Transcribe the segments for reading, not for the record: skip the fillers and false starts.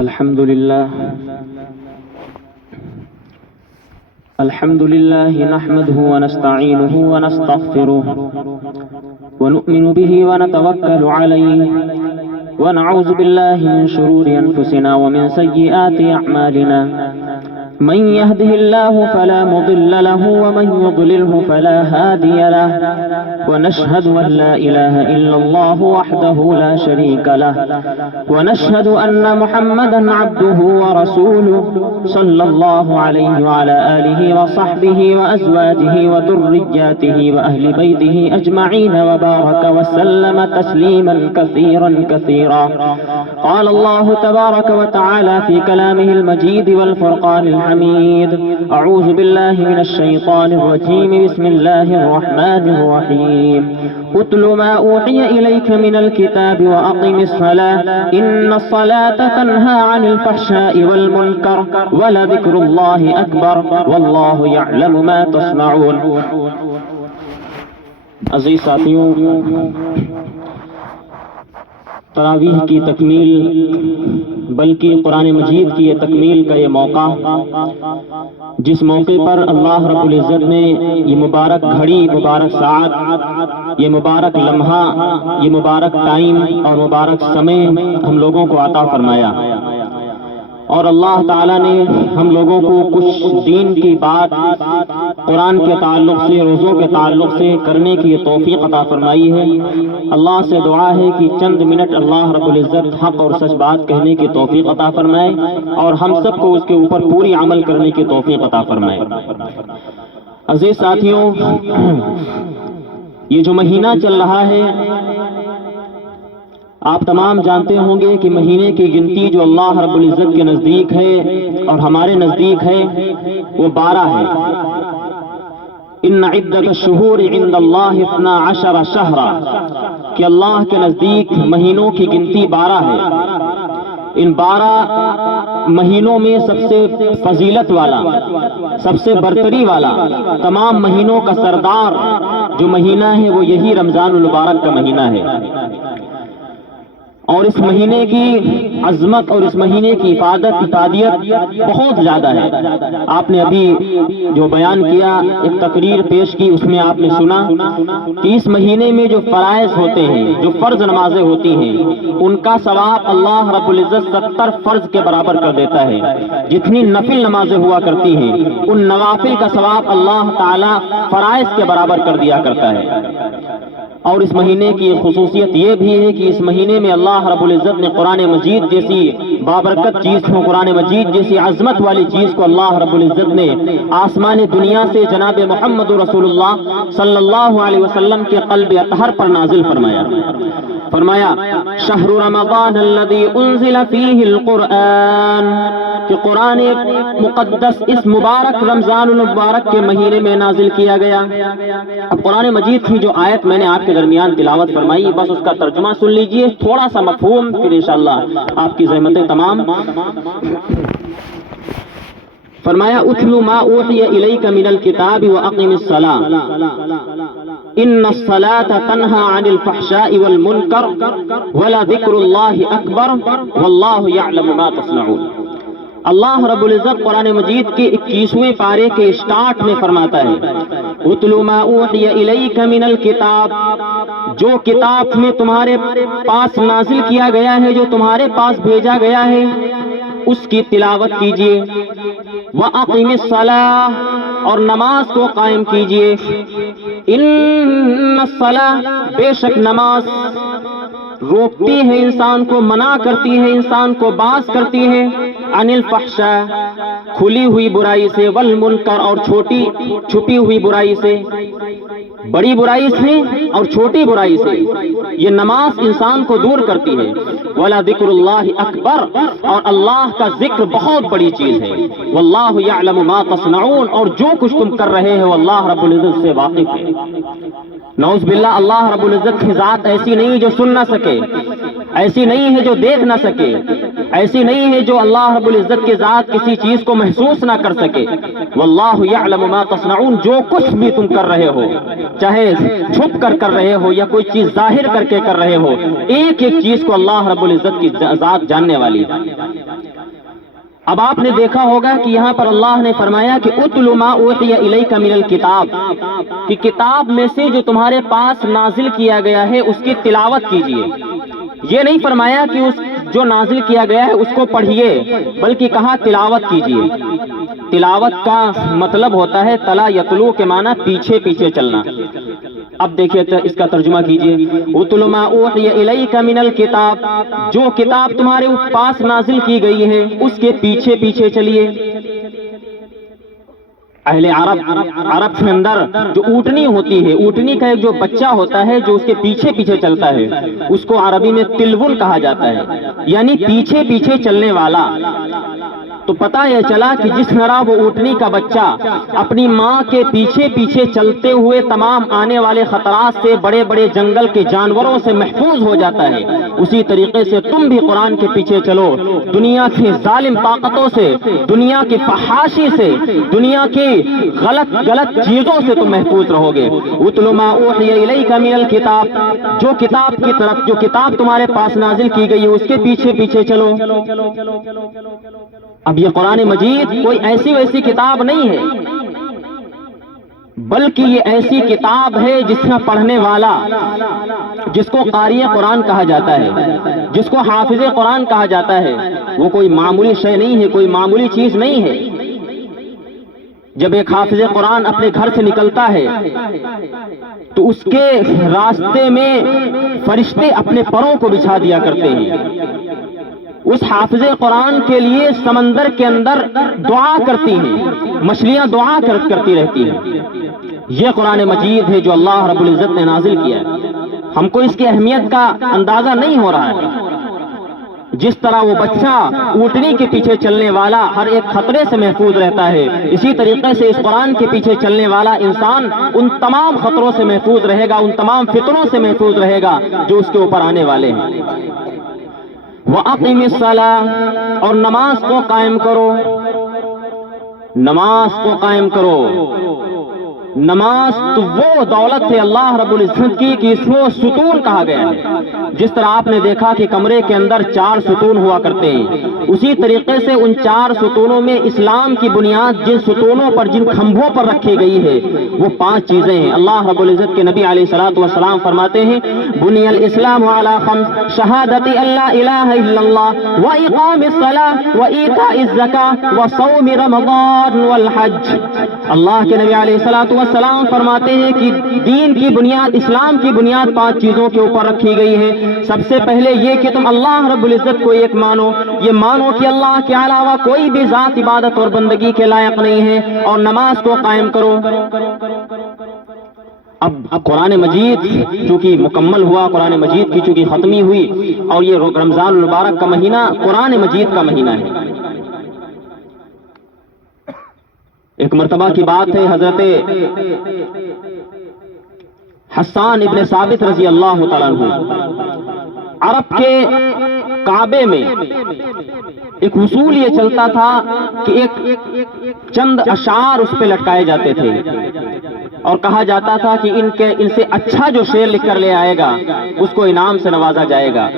الحمد لله نحمده ونستعينه ونستغفره ونؤمن به ونتوكل عليه ونعوذ بالله من شرور أنفسنا ومن سيئات أعمالنا من يهده الله فلا مضل له ومن يضلله فلا هادي له ونشهد أن لا إله إلا الله وحده لا شريك له ونشهد أن محمدا عبده ورسوله صلى الله عليه وعلى آله وصحبه وأزواجه وذرياته وأهل بيته أجمعين وبارك وسلم تسليما كثيرا كثيرا. قال الله تبارك وتعالى في كلامه المجيد والفرقان الحميد: أعوذ بالله من الشيطان الرجيم، بسم الله الرحمن الرحيم. اتل ما أوحي إليك من الكتاب وأقم الصلاة إن الصلاة تنهى عن الفحشاء والمنكر ولذكر الله أكبر والله يعلم ما تصنعون. عزیز ساتھیوں، تراویح کی تکمیل بلکہ قرآن مجید کی یہ تکمیل کا یہ موقع، جس موقع پر اللہ رب العزت نے یہ مبارک گھڑی، مبارک ساعت، یہ مبارک لمحہ، یہ مبارک ٹائم اور مبارک سمے ہم لوگوں کو عطا فرمایا، اور اللہ تعالیٰ نے ہم لوگوں کو کچھ دین کی بات قرآن کے تعلق سے، روزوں کے تعلق سے کرنے کی یہ توفیق عطا فرمائی ہے. اللہ سے دعا ہے کہ چند منٹ اللہ رب العزت حق اور سچ بات کہنے کی توفیق عطا فرمائے اور ہم سب کو اس کے اوپر پوری عمل کرنے کی توفیق عطا فرمائے. عزیز ساتھیوں، یہ جو مہینہ چل رہا ہے، آپ تمام جانتے ہوں گے کہ مہینے کی گنتی جو اللہ رب العزت کے نزدیک ہے اور ہمارے نزدیک ہے وہ 12 ہے. ان عدت الشہور عند اللہ 12 شہرا، کہ اللہ کے نزدیک مہینوں کی گنتی 12 ہے. ان 12 مہینوں میں سب سے فضیلت والا، سب سے برتری والا، تمام مہینوں کا سردار جو مہینہ ہے وہ یہی رمضان المبارک کا مہینہ ہے. اور اس مہینے کی عظمت اور اس مہینے کی افادیت بہت زیادہ ہے. آپ نے ابھی جو بیان کیا، ایک تقریر پیش کی، اس میں آپ نے سنا کہ اس مہینے میں جو فرائض ہوتے ہیں، جو فرض نمازیں ہوتی ہیں، ان کا ثواب اللہ رب العزت 70 فرض کے برابر کر دیتا ہے. جتنی نفل نمازیں ہوا کرتی ہیں، ان نوافل کا ثواب اللہ تعالی فرائض کے برابر کر دیا کرتا ہے. اور اس مہینے کی خصوصیت یہ بھی ہے کہ اس مہینے میں اللہ رب العزت نے قرآن مجید جیسی بابرکت چیز کو، قرآن مجید جیسی عظمت والی چیز کو اللہ رب العزت نے آسمان دنیا سے جناب محمد رسول اللہ صلی اللہ علیہ وسلم کے قلب اطہر پر نازل فرمایا شہر رمضان الذی انزل فیہ القرآن، کہ قرآن مقدس اس مبارک رمضان المبارک کے مہینے میں نازل کیا گیا. اب قرآن مجید کی جو آیت میں نے آپ کے درمیان تلاوت فرمائی، بس اس کا ترجمہ سن لیجئے، تھوڑا سا مفہوم، پھر انشاءاللہ آپ کی زحمتیں تمام. فرمایا اتلو ما اوحی الیک من الکتاب واقم الصلاۃ ان الصلاۃ تنہی عن الفحشاء والمنکر ولذکر اللہ اکبر واللہ یعلم ما تصنعون. اللہ رب العزت قرآن مجید کے 21ویں پارے کے اسٹارٹ میں فرماتا ہے اتلو ما اوحی الیک من الکتاب، جو کتاب میں تمہارے پاس نازل کیا گیا ہے، جو تمہارے پاس بھیجا گیا ہے، اس کی تلاوت کیجئے. وَأَقِمِ الصَّلَاةَ، اور نماز کو قائم کیجئے. ان الصلاۃ، بے شک نماز روکتی ہے انسان کو، منع کرتی ہے انسان کو، باز کرتی ہے عن الفحشاء، کھلی ہوئی برائی سے، والمنکر، اور چھوٹی چھپی ہوئی برائی سے، بڑی برائی سے اور چھوٹی برائی سے یہ نماز انسان کو دور کرتی ہے. وَلَذِكْرُ اللَّهِ أَكْبَرُ، اور اللہ کا ذکر بہت بڑی چیز ہے. وَاللَّهُ يَعْلَمُ مَا تَصْنَعُونَ، اور جو کچھ تم کر رہے ہو اللہ رب العزت سے واقف ہے. نعوذ باللہ، اللہ رب العزت کی ذات ایسی نہیں جو سن نہ سکے، ایسی نہیں ہے جو دیکھ نہ سکے، ایسی نہیں ہے جو اللہ رب العزت کے ذات کسی چیز کو محسوس نہ کر سکے. واللہ یعلم ما تصنعون، جو کچھ بھی تم کر رہے ہو، چاہے چھپ کر رہے ہو یا کوئی چیز ظاہر کر کے کر رہے ہو، ایک ایک چیز کو اللہ رب العزت کی ذات جاننے والی ہے. اب آپ نے دیکھا ہوگا کہ یہاں پر اللہ نے فرمایا کہ اتل ما اوحی الیک من الکتاب، کہ کتاب میں سے جو تمہارے پاس نازل کیا گیا ہے اس کی تلاوت کیجیے. یہ نہیں فرمایا کہ اس جو نازل کیا گیا ہے اس کو پڑھیے، بلکہ کہا تلاوت کیجیے. تلاوت کا مطلب ہوتا ہے تلا یتلو کے معنی پیچھے پیچھے چلنا. اب دیکھیے اس کا ترجمہ کیجیے. اتل ما اوحی الیک من الکتاب، جو کتاب تمہارے پاس نازل کی گئی ہے اس کے پیچھے پیچھے چلیے. اہل عرب کے اندر جو اونٹنی ہوتی ہے، اونٹنی کا ایک جو بچہ ہوتا ہے جو اس کے پیچھے پیچھے چلتا ہے، اس کو عربی میں تلون کہا جاتا ہے، یعنی پیچھے پیچھے چلنے والا. تو پتہ یہ چلا کہ جس طرح وہ اونٹنی کا بچہ اپنی ماں کے پیچھے پیچھے چلتے ہوئے تمام آنے والے خطرات سے، بڑے بڑے جنگل کے جانوروں سے محفوظ ہو جاتا ہے، اسی طریقے سے تم بھی قرآن کے پیچھے چلو. دنیا کی ظالم طاقتوں سے، دنیا کی فحاشی سے، دنیا کی غلط چیزوں سے تم محفوظ رہو گے. اتل ما اوحی الیک من الکتاب، جو کتاب کی طرف، جو کتاب تمہارے پاس نازل کی گئی ہے اس کے پیچھے پیچھے چلو. اب یہ قرآن مجید کوئی ایسی ویسی کتاب نہیں ہے، بلکہ یہ ایسی کتاب ہے جس کا پڑھنے والا، جس کو قاری قرآن کہا جاتا ہے، جس کو حافظ قرآن کہا جاتا ہے، وہ کوئی معمولی شے نہیں ہے، کوئی معمولی چیز نہیں ہے. جب ایک حافظ قرآن اپنے گھر سے نکلتا ہے تو اس کے راستے میں فرشتے اپنے پروں کو بچھا دیا کرتے ہیں. اس حافظ قرآن کے لیے سمندر کے اندر دعا کرتی ہیں، مچھلیاں دعا کرتی رہتی ہیں. یہ قرآن مجید ہے جو اللہ رب العزت نے نازل کیا ہے. ہم کو اس کی اہمیت کا اندازہ نہیں ہو رہا ہے. جس طرح وہ بچہ اونٹنی کے پیچھے چلنے والا ہر ایک خطرے سے محفوظ رہتا ہے، اسی طریقے سے اس قرآن کے پیچھے چلنے والا انسان ان تمام خطروں سے محفوظ رہے گا، ان تمام فتنوں سے محفوظ رہے گا جو اس کے اوپر آنے والے ہیں. وَأَقِمِ الصَّلَاةَ، اور نماز کو قائم کرو، نماز کو قائم کرو. نماز تو وہ دولت ہے اللہ رب العزت کی کہ اس کو ستون کہا گیا ہے. جس طرح آپ نے دیکھا کہ کمرے کے اندر 4 ستون ہوا کرتے ہیں، اسی طریقے سے ان 4 ستونوں میں اسلام کی بنیاد جن ستونوں پر، جن کھمبوں پر رکھی گئی ہے وہ 5 چیزیں ہیں. اللہ رب العزت کے نبی علیہ الصلوۃ والسلام فرماتے ہیں بنی الاسلام علی 5 شہادت ان لا الہ الا اللہ واقام الصلاۃ وایتاء الزکاۃ وصوم رمضان والحج. اللہ کے نبی علیہ الصلوۃ والسلام فرماتے ہیں کہ دین کی بنیاد، اسلام کی بنیاد 5 چیزوں کے اوپر رکھی گئی ہے. سب سے پہلے یہ کہ تم اللہ رب العزت کو ایک مانو، یہ مانو کہ اللہ کے علاوہ کوئی بھی ذات عبادت اور بندگی کے لائق نہیں ہے، اور نماز کو قائم کرو. اب قرآن مجید چونکہ مکمل ہوا، قرآن مجید کی چونکہ ختمی ہوئی، اور یہ رمضان المبارک کا مہینہ قرآن مجید کا مہینہ ہے. ایک مرتبہ کی بات ہے، حضرت حسان ابن ثابت رضی اللہ تعالیٰ عنہ، عرب کے کعبے میں ایک اصول یہ چلتا تھا کہ ایک چند اشعار اس پہ لٹکائے جاتے تھے، اور کہا جاتا تھا کہ ان سے اچھا جو شعر لکھ کر لے آئے گا اس کو انعام سے نوازا جائے گا.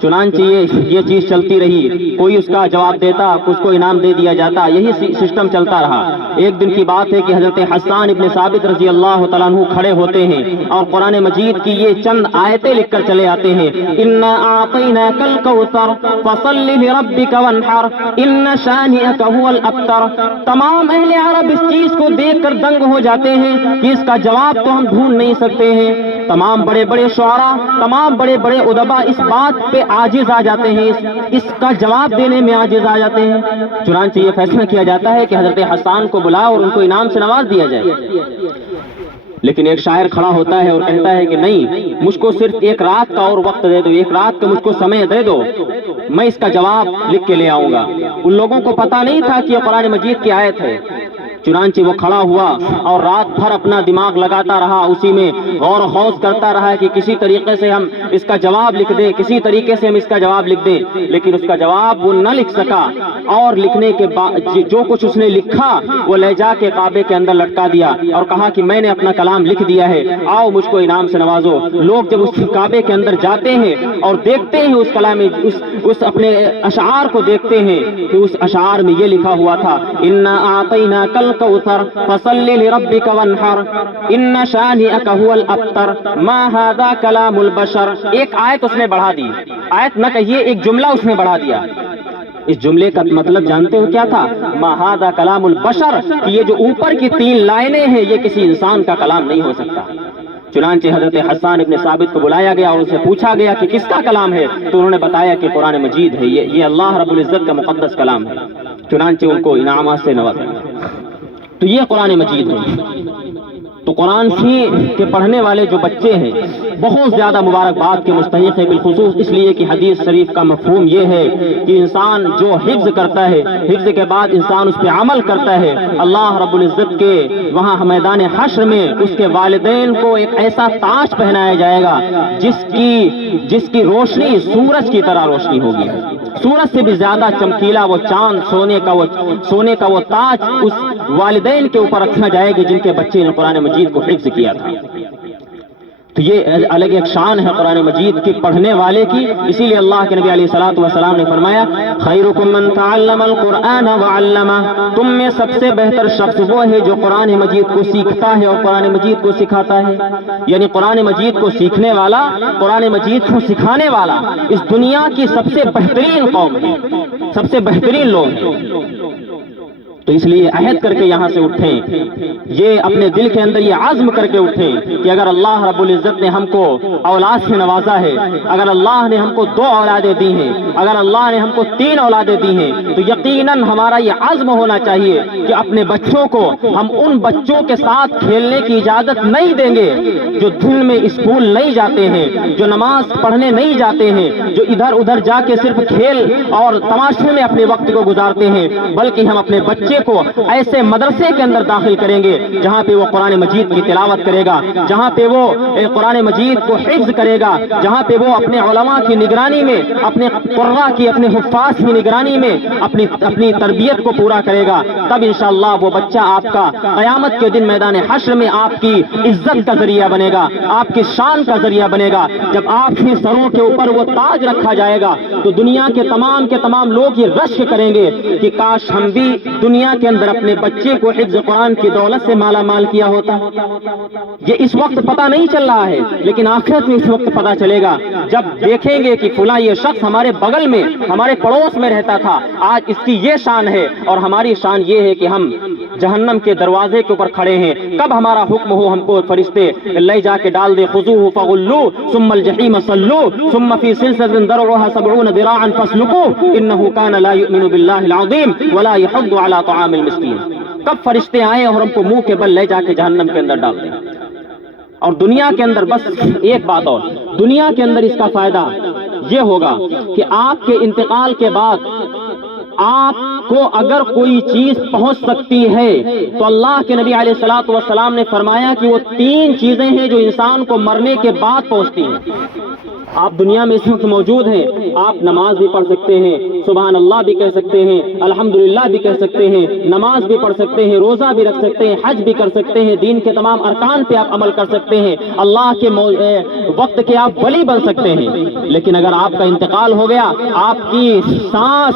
چنانچہ یہ چیز چلتی رہی، کوئی اس کا جواب دیتا، اس کو انعام دے دیا جاتا، یہی سسٹم چلتا رہا. ایک دن کی بات ہے کہ حضرت حسان ابن ثابت رضی اللہ تعالیٰ عنہ کھڑے ہوتے ہیں اور قرآن مجید کی یہ چند آیتیں لکھ کر چلے آتے ہیں. انا اعطیناک الکوثر فصل لربک وانحر ان شانئک هو الابتر. تمام اہل عرب اس چیز کو دیکھ کر دنگ ہو جاتے ہیں کہ اس کا جواب تو ہم ڈھونڈ نہیں سکتے ہیں. تمام بڑے بڑے شعراء، تمام بڑے بڑے ادبا اس بات پہ عاجز آ جاتے ہیں، اس کا جواب دینے میں عاجز آ جاتے ہیں. چنانچہ یہ فیصلہ کیا جاتا ہے کہ حضرت حسان کو بلا اور ان کو انعام سے نواز دیا جائے. لیکن ایک شاعر کھڑا ہوتا ہے اور کہتا ہے کہ نہیں، مجھ کو صرف 1 رات کا اور وقت دے دو، 1 رات کا مجھ کو سمے دے دو، میں اس کا جواب لکھ کے لے آؤں گا. ان لوگوں کو پتا نہیں تھا کہ یہ قرآن مجید کی آیت ہے. چنانچہ وہ کھڑا ہوا اور رات بھر اپنا دماغ لگاتا رہا، اسی میں غور و خوض کرتا رہا کہ کسی طریقے سے ہم اس کا جواب لکھ دیں، کسی طریقے سے ہم اس کا جواب لکھ دیں، لیکن اس کا جواب وہ نہ لکھ سکا، اور لکھنے کے بعد جو کچھ اس نے لکھا وہ لے جا کے کعبے کے اندر لٹکا دیا اور کہا کہ میں نے اپنا کلام لکھ دیا ہے، آؤ مجھ کو انعام سے نوازو۔ لوگ جب اس کعبے کے اندر جاتے ہیں اور دیکھتے ہیں اس کلام اس اپنے اشعار کو دیکھتے ہیں کہ اس اشعار میں یہ لکھا ہوا تھا، انا اعطیناک الکوثر فصل لربک وانحر ان شانئک هو الابتر ما هذا کلام البشر۔ ایک آیت اس نے بڑھا دی، آیت نہ کہیے ایک جملہ اس نے بڑھا دیا۔ اس جملے کا مطلب جانتے ہو کیا تھا؟ ما ھذا کلام البشر، کہ یہ جو اوپر کی 3 لائنیں ہیں یہ کسی انسان کا کلام نہیں ہو سکتا۔ چنانچہ حضرت حسان ابن ثابت کو بلایا گیا اور اسے پوچھا گیا کہ کس کا کلام ہے، تو انہوں نے بتایا کہ قرآن مجید ہے، یہ اللہ رب العزت کا مقدس کلام ہے۔ چنانچہ ان کو انعامات سے نوازا۔ تو یہ قرآن مجید ہے۔ تو قرآن کے پڑھنے والے جو بچے ہیں بہت زیادہ مبارکباد کے مستحق ہے، بالخصوص اس لیے کہ حدیث شریف کا مفہوم یہ ہے کہ انسان جو حفظ کرتا ہے، حفظ کے بعد انسان اس پہ عمل کرتا ہے، اللہ رب العزت کے وہاں میدان حشر میں اس کے والدین کو ایک ایسا تاج پہنایا جائے گا جس کی روشنی سورج کی طرح روشنی ہوگی، سورج سے بھی زیادہ چمکیلا وہ چاند، سونے کا وہ تاج اس والدین کے اوپر رکھا جائے گا جن کے بچے نے قرآن مجید کو حفظ کیا تھا۔ تو یہ الگ ایک شان ہے قرآن مجید کی پڑھنے والے کی، اسی لیے اللہ کے نبی علیہ الصلوۃ والسلام نے فرمایا خیرکم من تعلم القرآن وعلمہ، تم میں سب سے بہتر شخص وہ ہے جو قرآن مجید کو سیکھتا ہے اور قرآن مجید کو سکھاتا ہے۔ یعنی قرآن مجید کو سیکھنے والا، قرآن مجید کو سکھانے والا اس دنیا کی سب سے بہترین قوم ہے، سب سے بہترین لوگ ہیں۔ تو اس لیے عہد کر کے یہاں سے اٹھیں، یہ اپنے دل کے اندر یہ عزم کر کے اٹھیں کہ اگر اللہ رب العزت نے ہم کو اولاد سے نوازا ہے، اگر اللہ نے ہم کو 2 اولادیں دی ہیں، اگر اللہ نے ہم کو 3 اولادیں دی ہیں، تو یقیناً ہمارا یہ عزم ہونا چاہیے کہ اپنے بچوں کو ہم ان بچوں کے ساتھ کھیلنے کی اجازت نہیں دیں گے جو دن میں اسکول نہیں جاتے ہیں، جو نماز پڑھنے نہیں جاتے ہیں، جو ادھر ادھر جا کے صرف کھیل اور تماشے میں اپنے وقت کو گزارتے ہیں، بلکہ ہم اپنے بچے کو ایسے مدرسے کے اندر داخل کریں گے جہاں پہ وہ قرآن مجید کی تلاوت کرے گا، جہاں پہ وہ قرآن مجید کو حفظ کرے گا، جہاں پہ وہ اپنے علماء کی نگرانی میں، اپنے قراء کی، اپنے حفاظ کی نگرانی میں اپنی تربیت کو پورا کرے گا۔ تب انشاءاللہ وہ بچہ آپ کا قیامت کے دن میدان حشر میں آپ کی عزت کا ذریعہ بنے گا، آپ کی شان کا ذریعہ بنے گا۔ جب آپ کے سروں کے اوپر وہ تاج رکھا جائے گا تو دنیا کے تمام لوگ یہ رشک کریں گے کہ کاش ہم بھی دنیا کے اندر اپنے بچے کو حفظ قرآن کی دولت سے مالا مال کیا ہوتا۔ یہ اس وقت پتہ نہیں چل رہا ہے، لیکن آخرت میں اس وقت پتہ چلے گا جب دیکھیں گے کہ فلاں یہ شخص ہمارے بغل میں، ہمارے پڑوس میں رہتا تھا، آج اس کی یہ شان ہے اور ہماری شان یہ ہے کہ ہم جہنم کے دروازے کے اوپر کھڑے ہیں۔ کب ہمارا حکم ہو ہم کو فرشتے لے جا کے ڈال دے، خذوہ فغلوہ ثم الجحیم صلوہ ثم فی سلسلۃ ذرعها 70 ذراعا فاسلکوہ انہ کان لا یؤمن باللہ العظیم ولا یحض علی طعام المسکین۔ کب فرشتے آئیں اور ہم کو منہ کے بل لے جا کے جہنم کے اندر ڈال دیں۔ اور دنیا کے اندر بس ایک بات اور، دنیا کے اندر اس کا فائدہ یہ ہوگا کہ آپ کے انتقال کے بعد آپ کو اگر کوئی چیز پہنچ سکتی ہے تو اللہ کے نبی علیہ الصلوۃ والسلام نے فرمایا کہ وہ 3 چیزیں ہیں جو انسان کو مرنے کے بعد پہنچتی ہیں۔ آپ دنیا میں اس وقت موجود ہیں، آپ نماز بھی پڑھ سکتے ہیں، سبحان اللہ بھی کہہ سکتے ہیں، الحمدللہ بھی کہہ سکتے ہیں، نماز بھی پڑھ سکتے ہیں، روزہ بھی رکھ سکتے ہیں، حج بھی کر سکتے ہیں، دین کے تمام ارکان پہ آپ عمل کر سکتے ہیں، اللہ کے وقت کے آپ ولی بن سکتے ہیں۔ لیکن اگر آپ کا انتقال ہو گیا، آپ کی سانس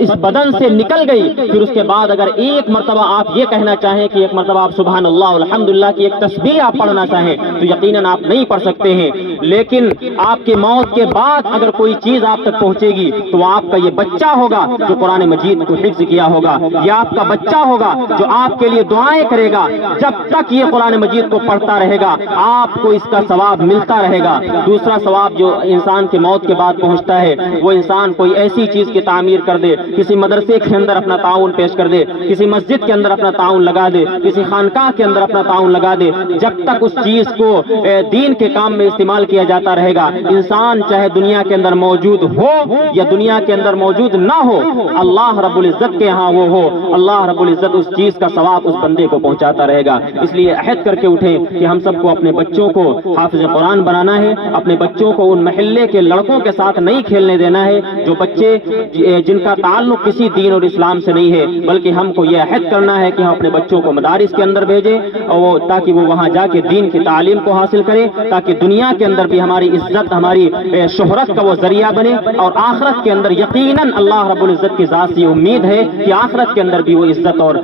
اس بدن سے نکل گئی، پھر اس کے بعد اگر ایک مرتبہ آپ یہ کہنا چاہیں کہ ایک مرتبہ آپ سبحان اللہ الحمدللہ کی ایک تسبیح آپ پڑھنا چاہیں تو یقیناً آپ نہیں پڑھ سکتے ہیں۔ لیکن آپ کی موت کے بعد اگر کوئی چیز آپ تک پہنچے گی تو آپ کا یہ بچہ ہوگا جو قرآن مجید کو حفظ کیا ہوگا، یہ آپ کا بچہ ہوگا جو آپ کے لیے دعائیں کرے گا۔ جب تک یہ قرآن مجید کو پڑھتا رہے گا آپ کو اس کا ثواب ملتا رہے گا۔ دوسرا ثواب جو انسان کے موت کے بعد پہنچتا ہے وہ انسان کوئی ایسی چیز کی تعمیر کر دے دے، کسی مدرسے کے اندر اپنا تعاون پیش کر دے، کسی مسجد کے اندر اپنا تعاون لگا دے، کسی خانقاہ کے اندر اپنا تعاون لگا دے. جب تک اس چیز کو دین کے کام میں استعمال کیا جاتا رہے گا، انسان چاہے دنیا کے اندر موجود ہو یا دنیا کے اندر موجود نہ ہو، اللہ رب العزت کے ہاں وہ ہو، اللہ رب العزت اس چیز کا ثواب اس بندے کو پہنچاتا رہے گا. اس لیے عہد کر کے اٹھیں کہ ہم سب کو اپنے بچوں کو حافظ قرآن بنانا ہے، اپنے بچوں کو ان محلے کے لڑکوں کے ساتھ نہیں کھیلنے دینا ہے جو بچے جن کا تعلق کسی دین اور اسلام سے نہیں ہے، بلکہ ہم کو یہ عہد کرنا ہے کہ ہم اپنے بچوں کو مدارس کے اندر بھیجیں اور تاکہ وہ وہاں جا کے دین کی تعلیم کو حاصل کریں، تاکہ دنیا کے اندر بھی ہماری عزت، ہماری شہرت کا وہ ذریعہ بنے، اور آخرت کے اندر یقیناً اللہ رب العزت کی ذات سے امید ہے کہ آخرت کے اندر بھی وہ عزت اور